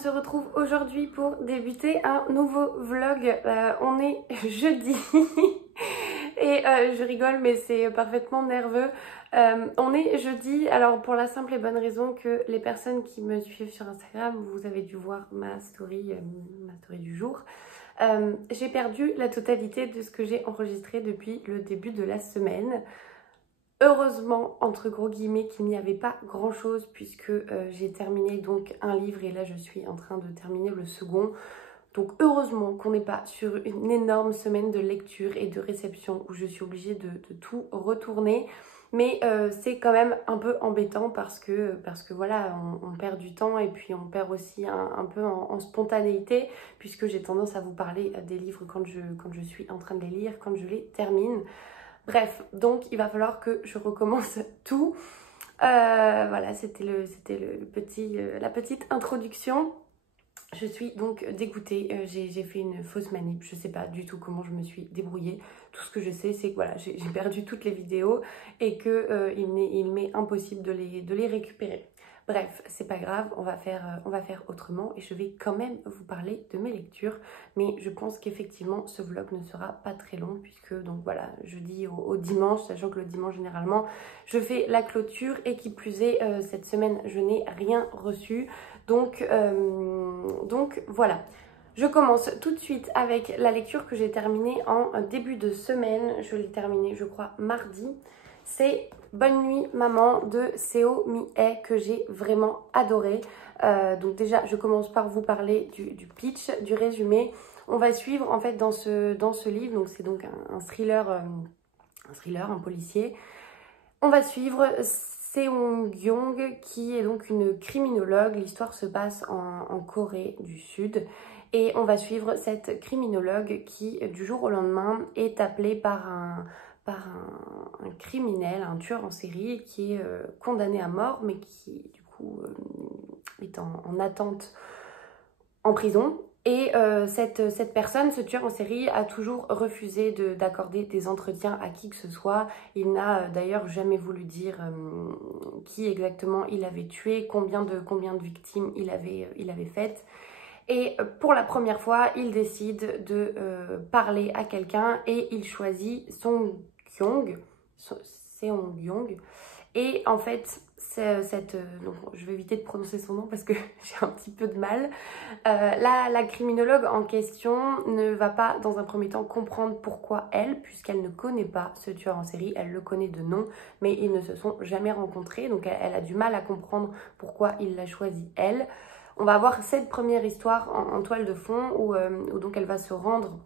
se retrouve aujourd'hui pour débuter un nouveau vlog. On est jeudi et je rigole mais c'est parfaitement nerveux. On est jeudi, alors pour la simple et bonne raison que les personnes qui me suivent sur Instagram, vous avez dû voir ma story du jour. J'ai perdu la totalité de ce que j'ai enregistré depuis le début de la semaine. Heureusement, entre gros guillemets, qu'il n'y avait pas grand chose puisque j'ai terminé donc un livre et là je suis en train de terminer le second. Donc heureusement qu'on n'est pas sur une énorme semaine de lecture et de réception où je suis obligée de tout retourner. Mais c'est quand même un peu embêtant parce que voilà, on perd du temps et puis on perd aussi un peu en spontanéité puisque j'ai tendance à vous parler des livres quand je suis en train de les lire, quand je les termine. Bref, donc il va falloir que je recommence tout. Voilà, c'était la petite introduction. Je suis donc dégoûtée, j'ai fait une fausse manip, je sais pas du tout comment je me suis débrouillée. Tout ce que je sais, c'est que voilà, j'ai perdu toutes les vidéos et que il m'est impossible de les récupérer. Bref, c'est pas grave, on va faire autrement et je vais quand même vous parler de mes lectures. Mais je pense qu'effectivement, ce vlog ne sera pas très long puisque, donc voilà, jeudi au dimanche, sachant que le dimanche, généralement, je fais la clôture et qui plus est, cette semaine, je n'ai rien reçu. Donc voilà. Je commence tout de suite avec la lecture que j'ai terminée en début de semaine. Je l'ai terminée, je crois, mardi. C'est Bonne nuit maman de Seo Mi-hye que j'ai vraiment adoré. Donc déjà, je commence par vous parler du pitch, du résumé. On va suivre en fait dans ce livre, donc c'est donc un thriller, un policier. On va suivre Seong-gyong qui est donc une criminologue. L'histoire se passe en Corée du Sud. Et on va suivre cette criminologue qui, du jour au lendemain, est appelée par un criminel, un tueur en série qui est condamné à mort, mais qui, du coup, est en attente en prison. Et cette personne, ce tueur en série, a toujours refusé d'accorder des entretiens à qui que ce soit. Il n'a d'ailleurs jamais voulu dire qui exactement il avait tué, combien de victimes il avait faites. Et pour la première fois, il décide de parler à quelqu'un et il choisit Seong-gyong. Et en fait, donc, je vais éviter de prononcer son nom parce que j'ai un petit peu de mal. La criminologue en question ne va pas dans un premier temps comprendre pourquoi elle, puisqu'elle ne connaît pas ce tueur en série, elle le connaît de nom, mais ils ne se sont jamais rencontrés, donc elle a du mal à comprendre pourquoi il l'a choisi elle. On va avoir cette première histoire en toile de fond où donc elle va se rendre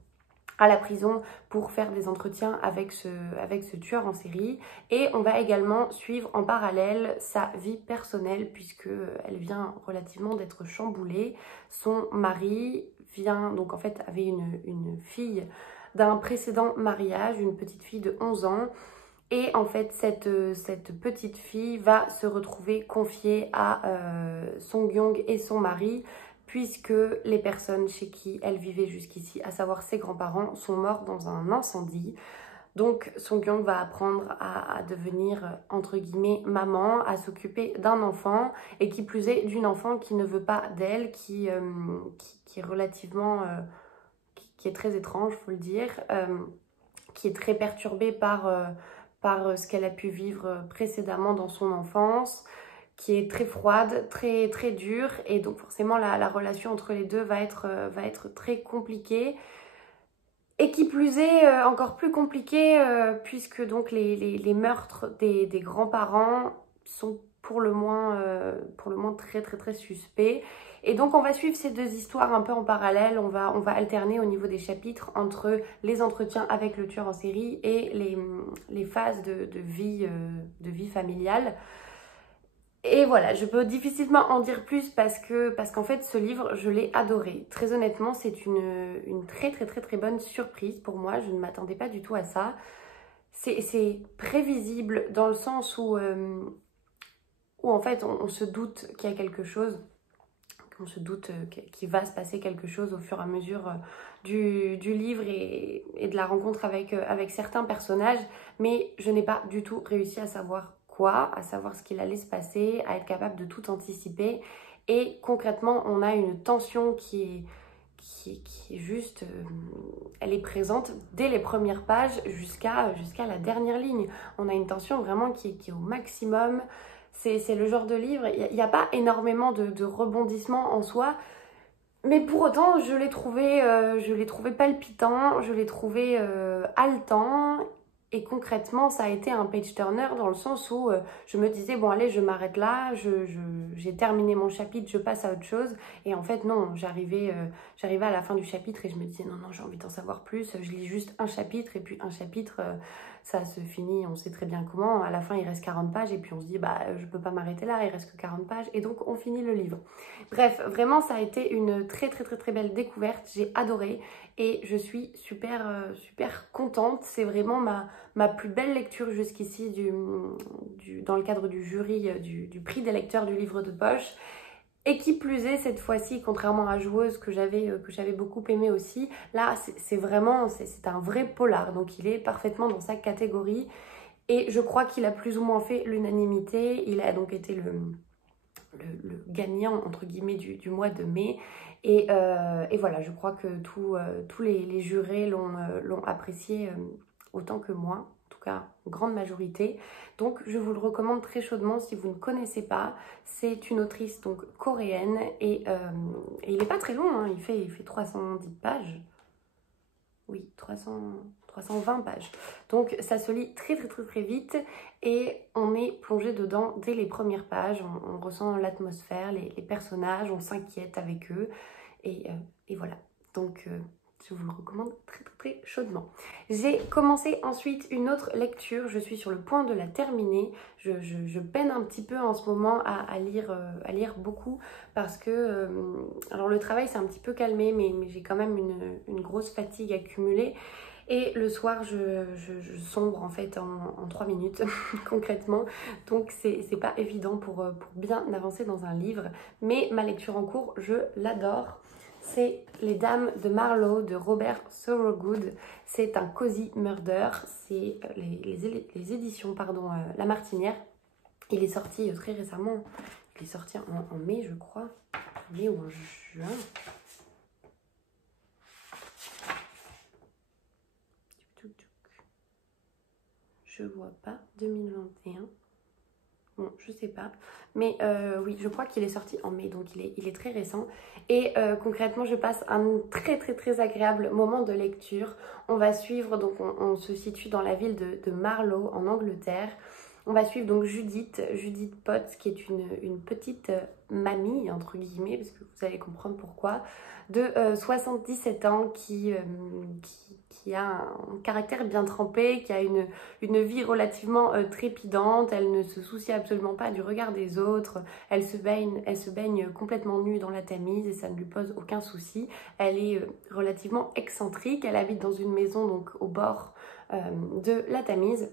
à la prison pour faire des entretiens avec ce tueur en série. Et on va également suivre en parallèle sa vie personnelle puisque elle vient relativement d'être chamboulée. Son mari donc en fait avait une fille d'un précédent mariage, une petite fille de 11 ans. Et en fait, cette petite fille va se retrouver confiée à Seong-gyong et son mari, puisque les personnes chez qui elle vivait jusqu'ici, à savoir ses grands-parents, sont morts dans un incendie. Donc Seong-gyong va apprendre à devenir, entre guillemets, maman, à s'occuper d'un enfant, et qui plus est, d'une enfant qui ne veut pas d'elle, qui est relativement... qui est très étrange, faut le dire, qui est très perturbée par ce qu'elle a pu vivre précédemment dans son enfance, qui est très froide, très, très dure. Et donc forcément, la relation entre les deux va être très compliquée. Et qui plus est, encore plus compliquée, puisque donc les meurtres des grands-parents sont pour le moins très, très, très suspects. Et donc on va suivre ces deux histoires un peu en parallèle, on va alterner au niveau des chapitres entre les entretiens avec le tueur en série et les phases de vie familiale. Et voilà, je peux difficilement en dire plus parce qu'en fait ce livre, je l'ai adoré. Très honnêtement, c'est une très très très très bonne surprise pour moi, je ne m'attendais pas du tout à ça. C'est prévisible dans le sens où en fait on se doute qu'il y a quelque chose. On se doute qu'il va se passer quelque chose au fur et à mesure du livre et de la rencontre avec certains personnages, mais je n'ai pas du tout réussi à savoir quoi, à savoir ce qu'il allait se passer, à être capable de tout anticiper. Et concrètement, on a une tension qui est juste, elle est présente dès les premières pages jusqu'à la dernière ligne. On a une tension vraiment qui est au maximum. C'est le genre de livre, il n'y a pas énormément de rebondissements en soi, mais pour autant, je l'ai trouvé palpitant, je l'ai trouvé haletant. Et concrètement, ça a été un page-turner dans le sens où je me disais, bon allez, je m'arrête là, j'ai terminé mon chapitre, je passe à autre chose. Et en fait, non, j'arrivais à la fin du chapitre et je me disais, non, j'ai envie d'en savoir plus. Je lis juste un chapitre et puis un chapitre, ça se finit, on sait très bien comment. À la fin, il reste 40 pages et puis on se dit, bah, je peux pas m'arrêter là, il reste que 40 pages. Et donc, on finit le livre. Bref, vraiment, ça a été une très belle découverte. J'ai adoré et je suis super contente. C'est vraiment ma plus belle lecture jusqu'ici dans le cadre du jury du prix des lecteurs du livre de poche. Et qui plus est, cette fois-ci, contrairement à Joueuse que j'avais beaucoup aimé aussi, là, c'est un vrai polar. Donc, il est parfaitement dans sa catégorie. Et je crois qu'il a plus ou moins fait l'unanimité. Il a donc été le gagnant, entre guillemets, du mois de mai. Et voilà, je crois que tous les jurés l'ont apprécié autant que moi. En tout cas, grande majorité. Donc, je vous le recommande très chaudement si vous ne connaissez pas. C'est une autrice donc coréenne et il n'est pas très long, hein. Il fait 310 pages. Oui, 320 pages. Donc, ça se lit très vite et on est plongé dedans dès les premières pages. On ressent l'atmosphère, les personnages, on s'inquiète avec eux et voilà. Donc, je vous le recommande très chaudement. J'ai commencé ensuite une autre lecture. Je suis sur le point de la terminer. Je peine un petit peu en ce moment à lire beaucoup parce que alors le travail s'est un petit peu calmé, mais j'ai quand même une grosse fatigue accumulée. Et le soir, je sombre en fait en 3 minutes, concrètement. Donc, c'est pas évident pour bien avancer dans un livre. Mais ma lecture en cours, je l'adore. C'est Les Dames de Marlowe de Robert Thorogood. C'est un cozy murder. C'est les éditions La Martinière. Il est sorti très récemment. Il est sorti en mai, je crois. Mai ou en juin. Je vois pas. 2021. Bon, je sais pas. Mais oui, je crois qu'il est sorti en mai, donc il est très récent. Et concrètement, je passe un très agréable moment de lecture. On va suivre, donc on se situe dans la ville de Marlow, en Angleterre. On va suivre donc Judith Potts, qui est une petite mamie, entre guillemets, parce que vous allez comprendre pourquoi, de 77 ans qui a un caractère bien trempé, qui a une vie relativement trépidante. Elle ne se soucie absolument pas du regard des autres. Elle se baigne complètement nue dans la Tamise et ça ne lui pose aucun souci. Elle est relativement excentrique. Elle habite dans une maison donc au bord de la Tamise.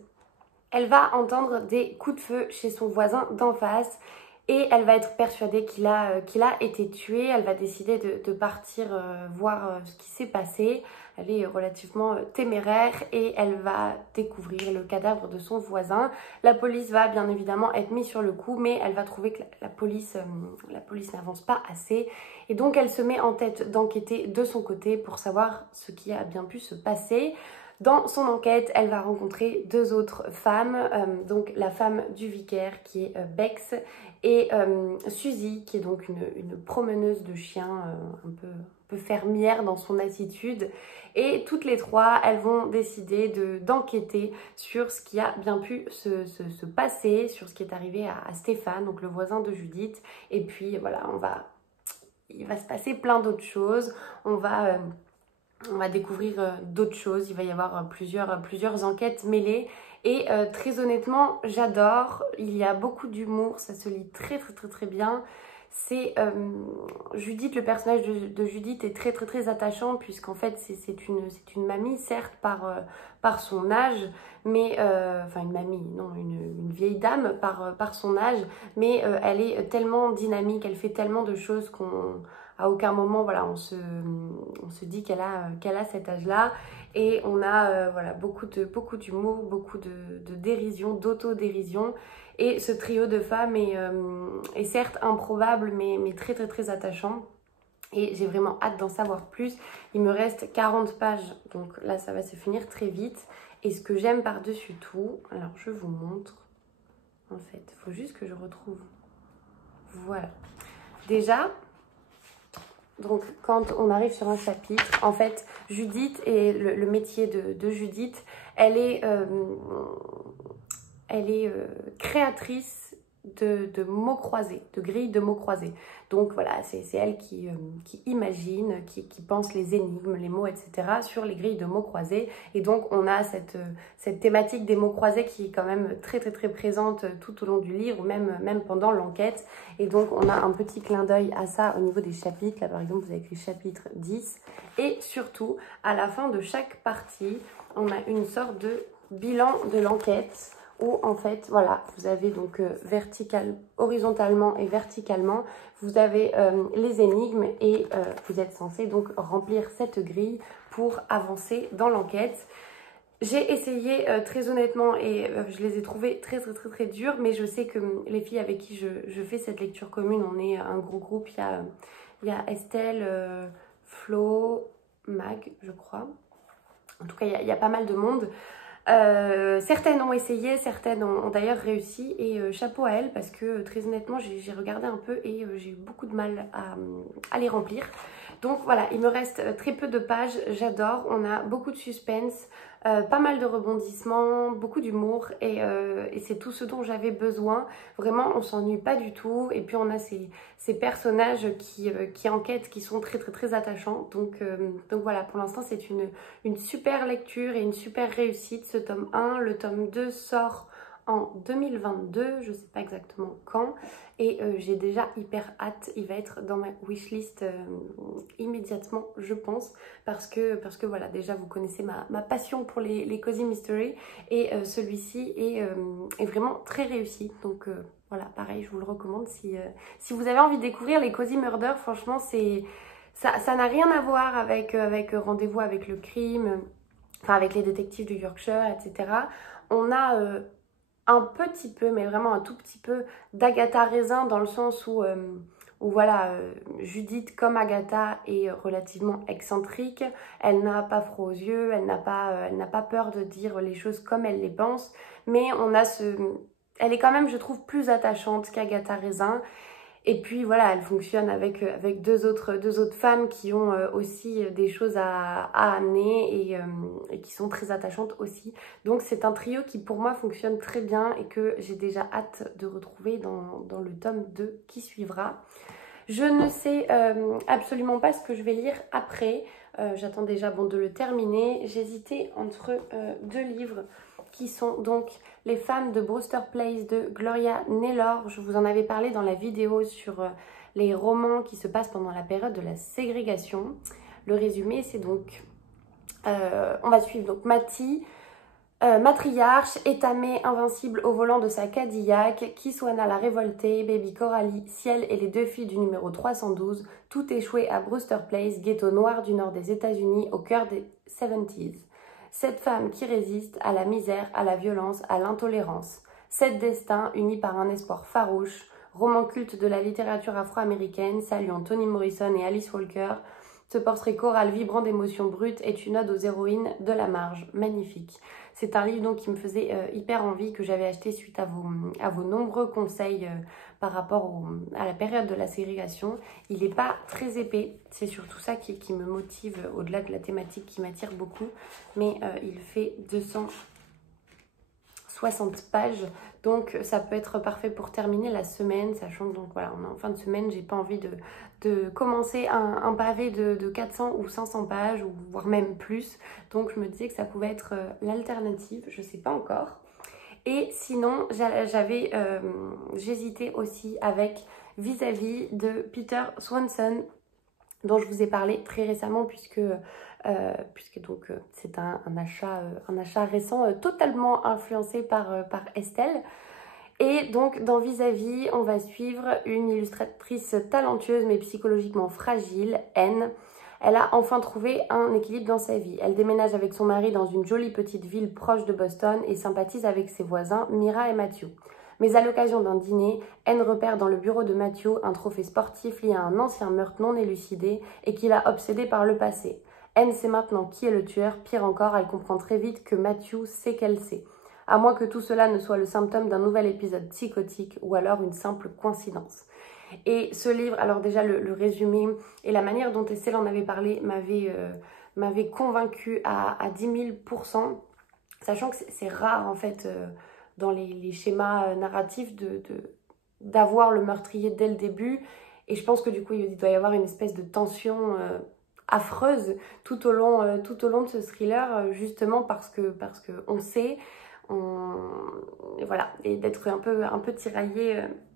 Elle va entendre des coups de feu chez son voisin d'en face et elle va être persuadée qu'il a été tué. Elle va décider de partir voir ce qui s'est passé. Elle est relativement téméraire et elle va découvrir le cadavre de son voisin. La police va bien évidemment être mise sur le coup, mais elle va trouver que la police n'avance pas assez. Et donc elle se met en tête d'enquêter de son côté pour savoir ce qui a bien pu se passer. Dans son enquête, elle va rencontrer 2 autres femmes, donc la femme du vicaire qui est Bex et Suzy qui est donc une promeneuse de chiens un peu fermière dans son attitude. Et toutes les 3, elles vont décider d'enquêter sur ce qui a bien pu se passer, sur ce qui est arrivé à Stéphane, donc le voisin de Judith. Et puis voilà, il va se passer plein d'autres choses. On va découvrir d'autres choses. Il va y avoir plusieurs enquêtes mêlées. Et très honnêtement, j'adore. Il y a beaucoup d'humour. Ça se lit très bien. C'est Judith, le personnage de Judith est très attachant puisqu'en fait c'est une mamie, certes par son âge, mais enfin une mamie, non, une vieille dame par son âge, mais elle est tellement dynamique, elle fait tellement de choses À aucun moment, voilà, on se dit qu'elle a cet âge-là. Et on a voilà, beaucoup d'humour, beaucoup de dérision, d'autodérision. Et ce trio de femmes est certes improbable, mais très très très attachant. Et j'ai vraiment hâte d'en savoir plus. Il me reste 40 pages, donc là ça va se finir très vite. Et ce que j'aime par-dessus tout, alors je vous montre. En fait, il faut juste que je retrouve. Voilà. Déjà, donc quand on arrive sur un chapitre, en fait, Judith et le métier de Judith, elle est créatrice de mots croisés, de grilles de mots croisés. Donc voilà, c'est elle qui imagine, qui pense les énigmes, les mots, etc. sur les grilles de mots croisés. Et donc on a cette thématique des mots croisés qui est quand même très très très présente tout au long du livre, même pendant l'enquête. Et donc on a un petit clin d'œil à ça au niveau des chapitres. Là par exemple vous avez écrit chapitre 10. Et surtout, à la fin de chaque partie, on a une sorte de bilan de l'enquête où en fait, voilà, vous avez donc horizontalement et verticalement, vous avez les énigmes et vous êtes censé donc remplir cette grille pour avancer dans l'enquête. J'ai essayé très honnêtement et je les ai trouvées très très très très dures, mais je sais que les filles avec qui je fais cette lecture commune, on est un gros groupe, il y a Estelle, Flo, Mag, je crois. En tout cas, il y a pas mal de monde. Certaines ont essayé, certaines ont d'ailleurs réussi et chapeau à elles parce que très honnêtement j'ai regardé un peu et j'ai eu beaucoup de mal à les remplir. Donc voilà, il me reste très peu de pages, j'adore, on a beaucoup de suspense, pas mal de rebondissements, beaucoup d'humour et c'est tout ce dont j'avais besoin. Vraiment, on s'ennuie pas du tout et puis on a ces personnages qui enquêtent, qui sont très très très attachants. Donc voilà, pour l'instant c'est une super lecture et une super réussite ce tome 1. Le tome 2 sort en 2022, je sais pas exactement quand, et j'ai déjà hyper hâte. Il va être dans ma wishlist immédiatement, je pense, parce que voilà, déjà vous connaissez ma passion pour les cozy mystery et celui-ci est vraiment très réussi. Donc voilà, pareil, je vous le recommande si vous avez envie de découvrir les cozy murder. Franchement, ça n'a rien à voir avec Rendez-vous avec le crime, enfin avec les détectives du Yorkshire, etc. On a un petit peu, mais vraiment un tout petit peu d'Agatha Raisin dans le sens où voilà, Judith comme Agatha est relativement excentrique, elle n'a pas froid aux yeux, elle n'a pas peur de dire les choses comme elle les pense, mais elle est quand même, je trouve, plus attachante qu'Agatha Raisin. Et puis voilà, elle fonctionne avec deux autres femmes qui ont aussi des choses à amener et qui sont très attachantes aussi. Donc c'est un trio qui pour moi fonctionne très bien et que j'ai déjà hâte de retrouver dans le tome 2 qui suivra. Je ne sais absolument pas ce que je vais lire après. J'attends déjà de le terminer. J'hésitais entre deux livres qui sont donc Les femmes de Brewster Place de Gloria Naylor. Je vous en avais parlé dans la vidéo sur les romans qui se passent pendant la période de la ségrégation. Le résumé, c'est donc, on va suivre donc Mattie, matriarche, étamée, invincible au volant de sa Cadillac, Kiswana la révoltée, Baby Coralie, Ciel et les deux filles du numéro 312, tout échoué à Brewster Place, ghetto noir du nord des États-Unis au cœur des 70s. Cette femme qui résiste à la misère, à la violence, à l'intolérance. Sept destins unis par un espoir farouche. Roman culte de la littérature afro-américaine, saluant Toni Morrison et Alice Walker. Ce portrait choral vibrant d'émotions brutes est une ode aux héroïnes de la marge. Magnifique. C'est un livre donc qui me faisait hyper envie, que j'avais acheté suite à vos nombreux conseils par rapport à la période de la ségrégation. Il n'est pas très épais, c'est surtout ça qui me motive au-delà de la thématique qui m'attire beaucoup. Mais il fait 260 pages, donc ça peut être parfait pour terminer la semaine, sachant que donc voilà, on est en fin de semaine, j'ai pas envie de commencer un pavé de 400 ou 500 pages, ou voire même plus. Donc je me disais que ça pouvait être l'alternative, je sais pas encore. Et sinon, j'hésitais aussi avec Vis-à-vis de Peter Swanson, dont je vous ai parlé très récemment, puisque donc c'est un achat récent totalement influencé par Estelle. Et donc dans Vis-à-vis, on va suivre une illustratrice talentueuse mais psychologiquement fragile, Anne. Elle a enfin trouvé un équilibre dans sa vie. Elle déménage avec son mari dans une jolie petite ville proche de Boston et sympathise avec ses voisins Mira et Matthew. Mais à l'occasion d'un dîner, Anne repère dans le bureau de Matthew un trophée sportif lié à un ancien meurtre non élucidé et qui l'a obsédé par le passé. Anne sait maintenant qui est le tueur, pire encore, elle comprend très vite que Matthew sait qu'elle sait. À moins que tout cela ne soit le symptôme d'un nouvel épisode psychotique ou alors une simple coïncidence. Et ce livre, alors déjà le résumé et la manière dont Estelle en avait parlé m'avait convaincue à 10 000%, sachant que c'est rare en fait dans les schémas narratifs d'avoir le meurtrier dès le début. Et je pense que du coup il doit y avoir une espèce de tension affreuse tout au long de ce thriller, justement parce que on sait, voilà, et d'être un peu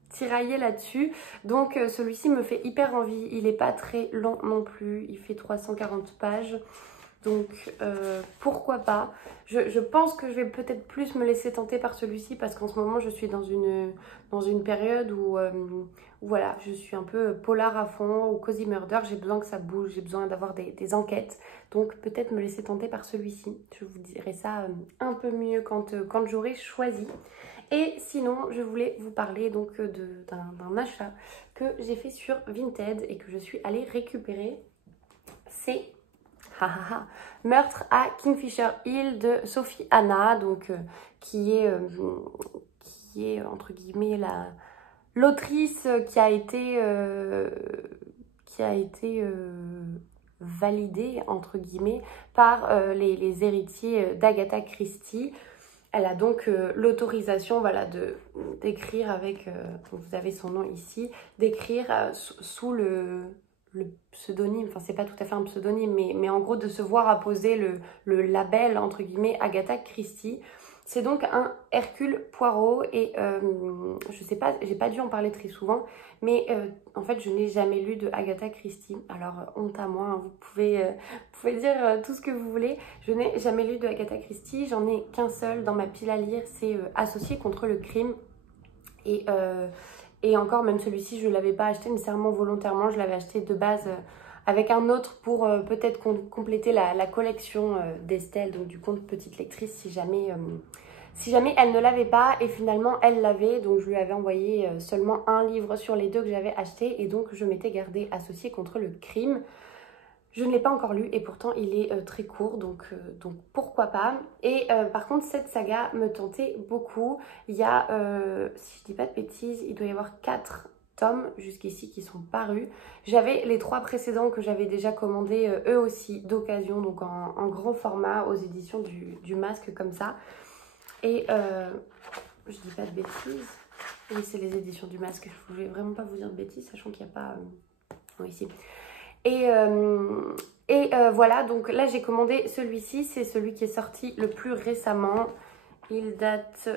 tiraillé là-dessus. Donc celui-ci me fait hyper envie. Il n'est pas très long non plus, il fait 340 pages. Donc pourquoi pas. Je pense que je vais peut-être plus me laisser tenter par celui-ci parce qu'en ce moment je suis dans une période où voilà, je suis un peu polar à fond, ou cozy murder, j'ai besoin que ça bouge, j'ai besoin d'avoir des enquêtes. Donc peut-être me laisser tenter par celui-ci. Je vous dirai ça un peu mieux quand j'aurai choisi. Et sinon, je voulais vous parler donc d'un achat que j'ai fait sur Vinted et que je suis allée récupérer. C'est Meurtre à Kingfisher Hill de Sophie Hannah, donc qui est entre guillemets l'autrice qui a été validée entre guillemets par les héritiers d'Agatha Christie. Elle a donc l'autorisation, voilà, d'écrire avec, vous avez son nom ici, d'écrire sous le pseudonyme, enfin c'est pas tout à fait un pseudonyme, mais en gros de se voir apposer le label entre guillemets Agatha Christie. C'est donc un Hercule Poirot et je sais pas, j'ai pas dû en parler très souvent, mais en fait je n'ai jamais lu de Agatha Christie. Alors honte à moi, hein, vous pouvez dire tout ce que vous voulez. Je n'ai jamais lu de Agatha Christie, j'en ai qu'un seul dans ma pile à lire, c'est Associé contre le crime. Et encore, même celui-ci, je ne l'avais pas acheté nécessairement volontairement, je l'avais acheté de base avec un autre pour peut-être compléter la collection d'Estelle, donc du compte Petite Lectrice, si jamais elle ne l'avait pas. Et finalement, elle l'avait, donc je lui avais envoyé seulement un livre sur les deux que j'avais acheté. Et donc, je m'étais gardée Associée contre le crime. Je ne l'ai pas encore lu et pourtant il est très court, donc pourquoi pas. Et par contre, cette saga me tentait beaucoup. Il y a, si je dis pas de bêtises, il doit y avoir 4 tomes jusqu'ici qui sont parus. J'avais les 3 précédents que j'avais déjà commandés, eux aussi d'occasion, donc en grand format aux éditions du Masque comme ça. Et je dis pas de bêtises. Oui, c'est les éditions du Masque. Je voulais vraiment pas vous dire de bêtises, sachant qu'il n'y a pas... non, ici. Et voilà, donc là j'ai commandé celui-ci, c'est celui qui est sorti le plus récemment. Il date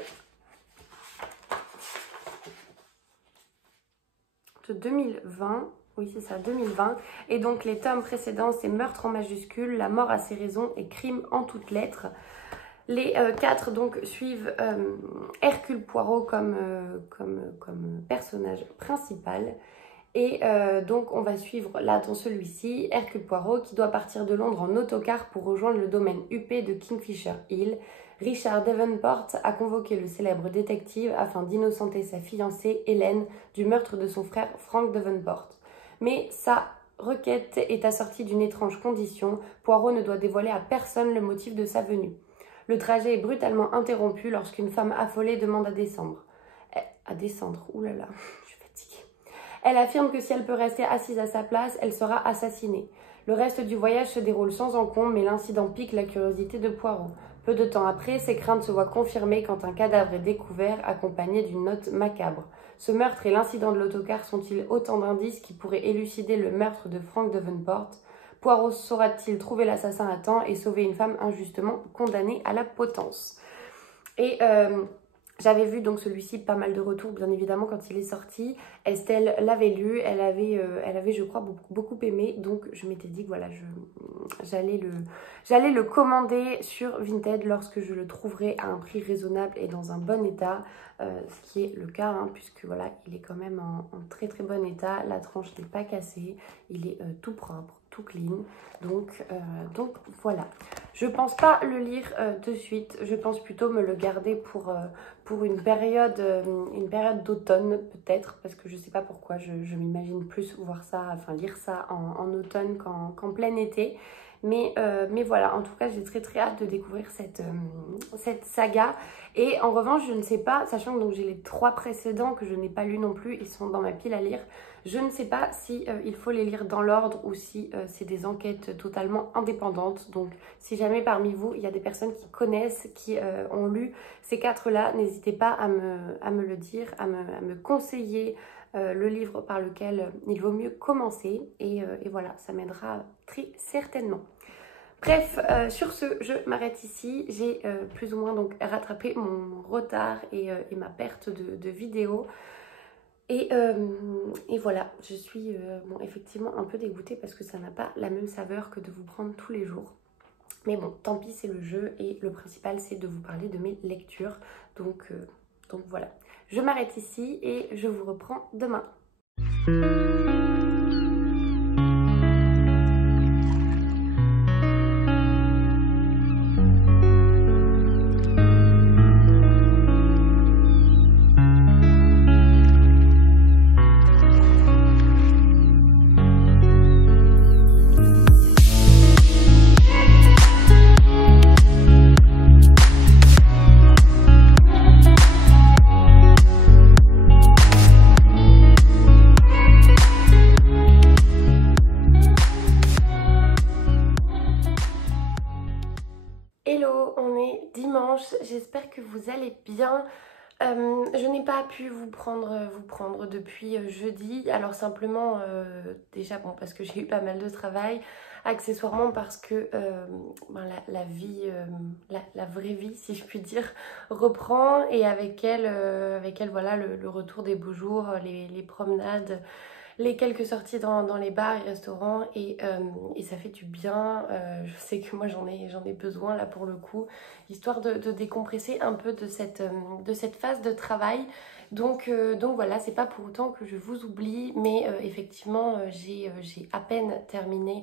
de 2020, oui c'est ça, 2020. Et donc les tomes précédents, c'est Meurtre en majuscule, La mort a ses raisons et Crime en toutes lettres. Les 4 donc suivent Hercule Poirot comme personnage principal. Et donc on va suivre là dans celui-ci Hercule Poirot qui doit partir de Londres en autocar pour rejoindre le domaine huppé de Kingfisher Hill. Richard Davenport a convoqué le célèbre détective afin d'innocenter sa fiancée Hélène du meurtre de son frère Frank Davenport. Mais sa requête est assortie d'une étrange condition. Poirot ne doit dévoiler à personne le motif de sa venue. Le trajet est brutalement interrompu lorsqu'une femme affolée demande à descendre. Oulala, je suis fatiguée. Elle affirme que si elle peut rester assise à sa place, elle sera assassinée. Le reste du voyage se déroule sans encombre, mais l'incident pique la curiosité de Poirot. Peu de temps après, ses craintes se voient confirmées quand un cadavre est découvert, accompagné d'une note macabre. Ce meurtre et l'incident de l'autocar sont-ils autant d'indices qui pourraient élucider le meurtre de Frank Davenport? Poirot saura-t-il trouver l'assassin à temps et sauver une femme injustement condamnée à la potence? Et J'avais vu donc celui-ci pas mal de retours bien évidemment quand il est sorti. Estelle l'avait lu, elle avait je crois beaucoup aimé, donc je m'étais dit que voilà, j'allais le commander sur Vinted lorsque je le trouverai à un prix raisonnable et dans un bon état, ce qui est le cas hein, puisque voilà, il est quand même en très bon état, la tranche n'est pas cassée, il est tout propre, tout clean, donc voilà. Je pense pas le lire de suite, je pense plutôt me le garder pour une période d'automne peut-être, parce que je sais pas pourquoi, je m'imagine plus voir ça, enfin lire ça en automne qu'en plein été. Mais voilà, en tout cas j'ai très hâte de découvrir cette saga. Et en revanche je ne sais pas, sachant que donc j'ai les 3 précédents que je n'ai pas lus non plus, ils sont dans ma pile à lire. Je ne sais pas si il faut les lire dans l'ordre ou si c'est des enquêtes totalement indépendantes. Donc si jamais parmi vous il y a des personnes qui connaissent, qui ont lu ces 4-là, n'hésitez pas à me le dire, à me conseiller le livre par lequel il vaut mieux commencer. Et voilà, ça m'aidera très certainement. Bref, sur ce, je m'arrête ici. J'ai plus ou moins donc rattrapé mon retard et ma perte de vidéos. Et voilà, je suis bon, effectivement un peu dégoûtée parce que ça n'a pas la même saveur que de vous prendre tous les jours. Mais bon, tant pis, c'est le jeu et le principal, c'est de vous parler de mes lectures. Donc voilà, je m'arrête ici et je vous reprends demain. Hello, on est dimanche, j'espère que vous allez bien. Je n'ai pas pu vous prendre depuis jeudi, alors simplement déjà bon parce que j'ai eu pas mal de travail, accessoirement parce que la vie, la vraie vie si je puis dire, reprend et avec elle voilà le retour des beaux jours, les promenades, les quelques sorties dans les bars et restaurants et ça fait du bien. Je sais que moi j'en ai besoin là pour le coup, histoire de décompresser un peu de cette phase de travail. Donc voilà, c'est pas pour autant que je vous oublie, mais effectivement j'ai à peine terminé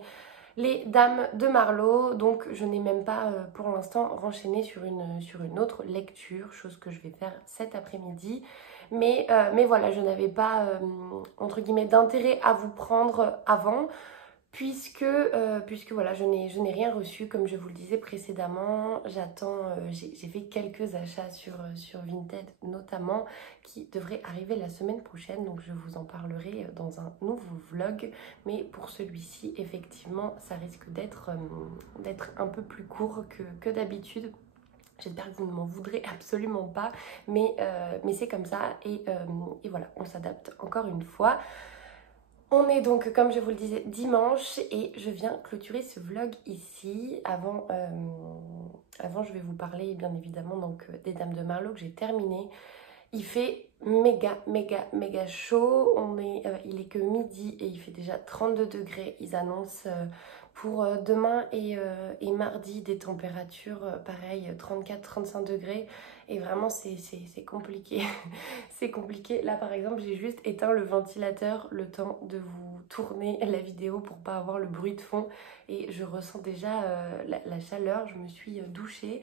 les Dames de Marlowe, donc je n'ai même pas pour l'instant renchaîné sur une autre lecture, chose que je vais faire cet après-midi. Mais voilà, je n'avais pas, entre guillemets, d'intérêt à vous prendre avant, puisque voilà, je n'ai rien reçu, comme je vous le disais précédemment. J'attends, j'ai fait quelques achats sur Vinted notamment, qui devraient arriver la semaine prochaine, donc je vous en parlerai dans un nouveau vlog. Mais pour celui-ci, effectivement, ça risque d'être un peu plus court que d'habitude. J'espère que vous ne m'en voudrez absolument pas, mais c'est comme ça et voilà, on s'adapte encore une fois. On est donc, comme je vous le disais, dimanche et je viens clôturer ce vlog ici. Avant, je vais vous parler bien évidemment donc, des Dames de Marlowe que j'ai terminé. Il fait méga chaud, il est que midi et il fait déjà 32 degrés. Ils annoncent pour demain et mardi des températures pareil 34-35 degrés et vraiment c'est compliqué. C'est compliqué. Là par exemple j'ai juste éteint le ventilateur le temps de vous tourner la vidéo pour pas avoir le bruit de fond et je ressens déjà la chaleur. Je me suis douchée.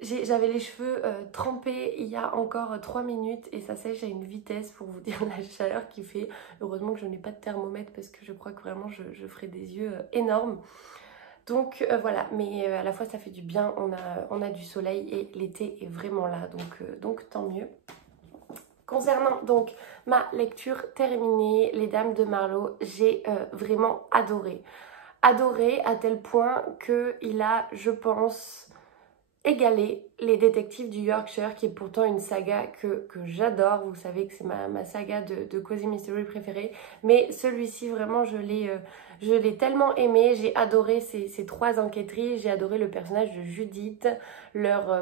J'avais les cheveux trempés il y a encore 3 minutes et ça sèche à une vitesse pour vous dire la chaleur qu'il fait. Heureusement que je n'ai pas de thermomètre parce que je crois que vraiment je ferai des yeux énormes. Donc voilà, mais à la fois ça fait du bien, on a du soleil et l'été est vraiment là, donc tant mieux. Concernant donc ma lecture terminée, les Dames de Marlowe, j'ai vraiment adoré. Adoré à tel point qu'il a, je pense, égalé Les Détectives du Yorkshire, qui est pourtant une saga que j'adore. Vous savez que c'est ma saga de Cozy Mystery préférée, mais celui-ci vraiment je Je l'ai tellement aimé, j'ai adoré ces trois enquêtrices, j'ai adoré le personnage de Judith, leur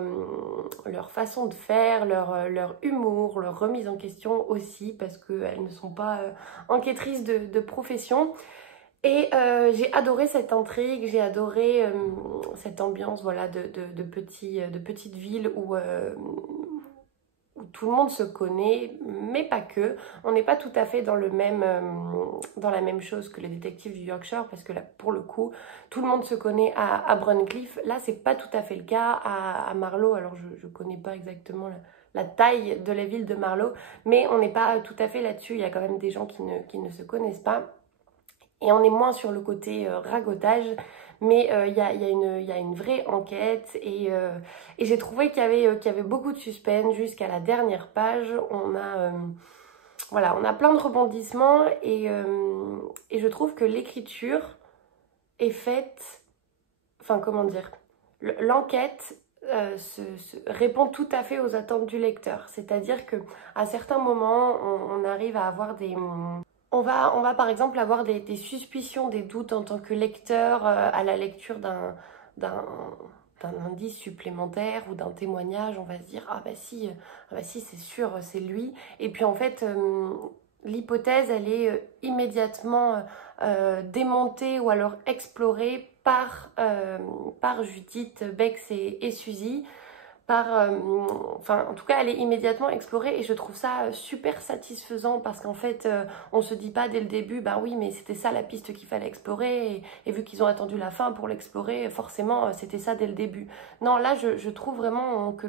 façon de faire, leur humour, leur remise en question aussi, parce qu'elles ne sont pas enquêtrices de profession. Et j'ai adoré cette intrigue, j'ai adoré cette ambiance voilà, de petite ville où tout le monde se connaît, mais pas que. On n'est pas tout à fait dans la même chose que les détectives du Yorkshire, parce que là, pour le coup, tout le monde se connaît à Bruncliffe. Là, c'est pas tout à fait le cas à Marlow. Alors, je connais pas exactement la taille de la ville de Marlow, mais on n'est pas tout à fait là-dessus. Il y a quand même des gens qui ne se connaissent pas. Et on est moins sur le côté ragotage, mais il y a une vraie enquête et j'ai trouvé qu'il y avait beaucoup de suspense jusqu'à la dernière page. Voilà, on a plein de rebondissements et je trouve que l'écriture est faite, enfin comment dire, l'enquête répond tout à fait aux attentes du lecteur. C'est-à-dire que à certains moments, on arrive à avoir on va par exemple avoir des suspicions, des doutes en tant que lecteur à la lecture d'un indice supplémentaire ou d'un témoignage. On va se dire ah bah si c'est sûr, c'est lui. Et puis en fait, l'hypothèse, elle est immédiatement démontée ou alors explorée par Judith, Bex et Suzy. Enfin, en tout cas, elle est immédiatement explorée et je trouve ça super satisfaisant parce qu'en fait, on se dit pas dès le début, bah oui, mais c'était ça la piste qu'il fallait explorer et vu qu'ils ont attendu la fin pour l'explorer, forcément, c'était ça dès le début. Non, là, je trouve vraiment que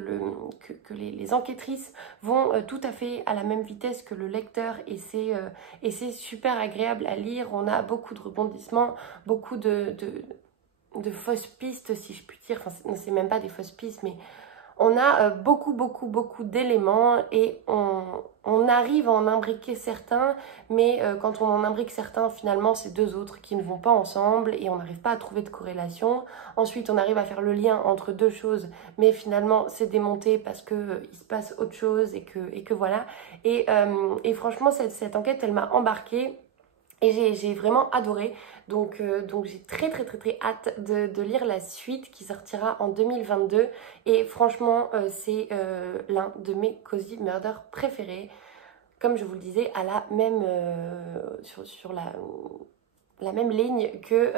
les enquêtrices vont tout à fait à la même vitesse que le lecteur et c'est super agréable à lire. On a beaucoup de rebondissements, beaucoup de fausses pistes, si je puis dire. Enfin, c'est même pas des fausses pistes, mais on a beaucoup d'éléments et on arrive à en imbriquer certains, mais quand on en imbrique certains, finalement, c'est deux autres qui ne vont pas ensemble et on n'arrive pas à trouver de corrélation. Ensuite, on arrive à faire le lien entre deux choses, mais finalement, c'est démonté parce qu'il se passe autre chose et que voilà. Et franchement, cette enquête, elle m'a embarquée. Et j'ai vraiment adoré, donc j'ai très hâte de lire la suite qui sortira en 2022. Et franchement, c'est l'un de mes Cozy Murder préférés. Comme je vous le disais, à la même, sur la même ligne que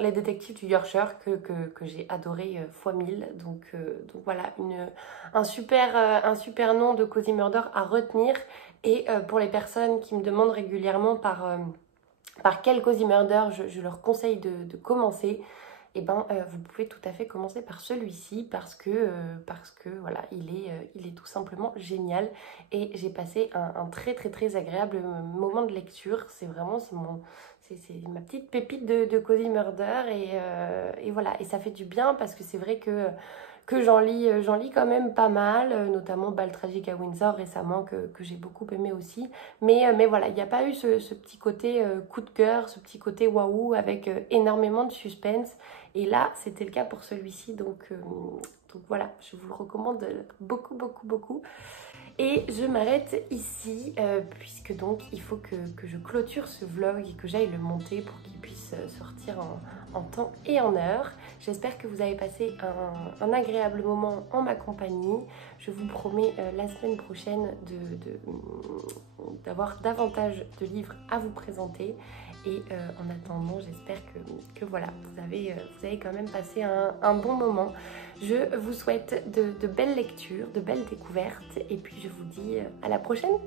les détectives du Yorkshire que j'ai adoré fois 1000. Donc voilà, un super nom de Cozy Murder à retenir. Et pour les personnes qui me demandent régulièrement par quel Cozy Murder je leur conseille de commencer, et ben vous pouvez tout à fait commencer par celui-ci parce que voilà, il est tout simplement génial et j'ai passé un très agréable moment de lecture. C'est vraiment c'est ma petite pépite de Cozy Murder et voilà, et ça fait du bien parce que c'est vrai que j'en lis quand même pas mal, notamment Bal Tragique à Windsor récemment que j'ai beaucoup aimé aussi. Mais voilà, il n'y a pas eu ce petit côté coup de cœur, ce petit côté waouh avec énormément de suspense. Et là, c'était le cas pour celui-ci. Donc voilà, je vous le recommande beaucoup. Et je m'arrête ici puisque donc il faut que je clôture ce vlog et que j'aille le monter pour qu'il puisse sortir en temps et en heure. J'espère que vous avez passé un agréable moment en ma compagnie. Je vous promets la semaine prochaine d'avoir davantage de livres à vous présenter. Et en attendant, j'espère que voilà, vous avez quand même passé un bon moment. Je vous souhaite de belles lectures, de belles découvertes et puis je vous dis à la prochaine.